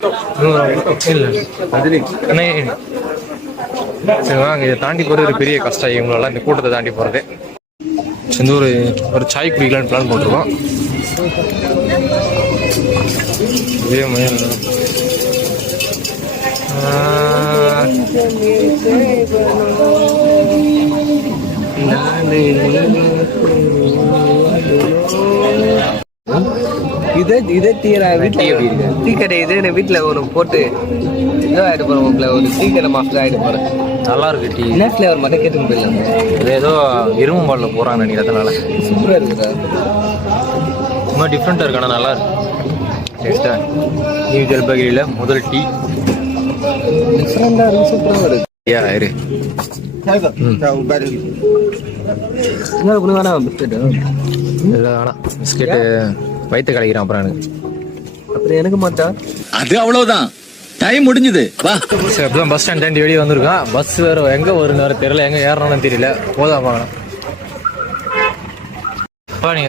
சரி வாங்க, இதை தாண்டி போகிறது ஒரு பெரிய கஷ்டம் இவங்களெல்லாம், இந்த கூட்டத்தை தாண்டி போகிறது. இந்த ஒரு சாய் குடிக்கலான்னு பிளான் போட்டிருக்கோம். இதே முயல் இதே டீ கடை இது வீட்டில் ஒரு போட்டு இதாகிட்டு போகிறோம். ஒரு டீ கடை மாஸ்டர் ஆகிட்டு போகிறேன். நல்லா இருக்கு டீ. என்ன ஃப்ளேவர் மட்டும் கேட்டுன்னு போயிடலாம். இது ஏதோ இரும்பு பாலில் போகிறாங்க நினைக்கிறதுனால சூப்பராக இருக்குதா, ரொம்ப டிஃப்ரெண்ட்டாக இருக்கு. ஆனால் நல்லா இருக்கு டேஸ்ட்டாக. நியூ ஜல்பகிரியில் முதல் டீ டிஃப்ரெண்டாக இருக்கு, சூப்பராக இருக்கு. இரு வேணாம் பிஸ்கெட்டு இல்லை வேணாம், பிஸ்கெட்டு வயிற்று கலைக்கிறான் அப்புறம் எனக்கு. அப்புறம் எனக்கு மாட்டா அது அவ்வளவுதான், டைம் முடிஞ்சது வா. சரி, அப்பதான் பஸ் ஸ்டாண்ட் தாண்டி வெளியே வந்திருக்கான். பஸ் வேறு எங்கே வருன்னு வேறு தெரியல, எங்கே ஏறணும்னு தெரியல. போதான் பார்க்கலாம்.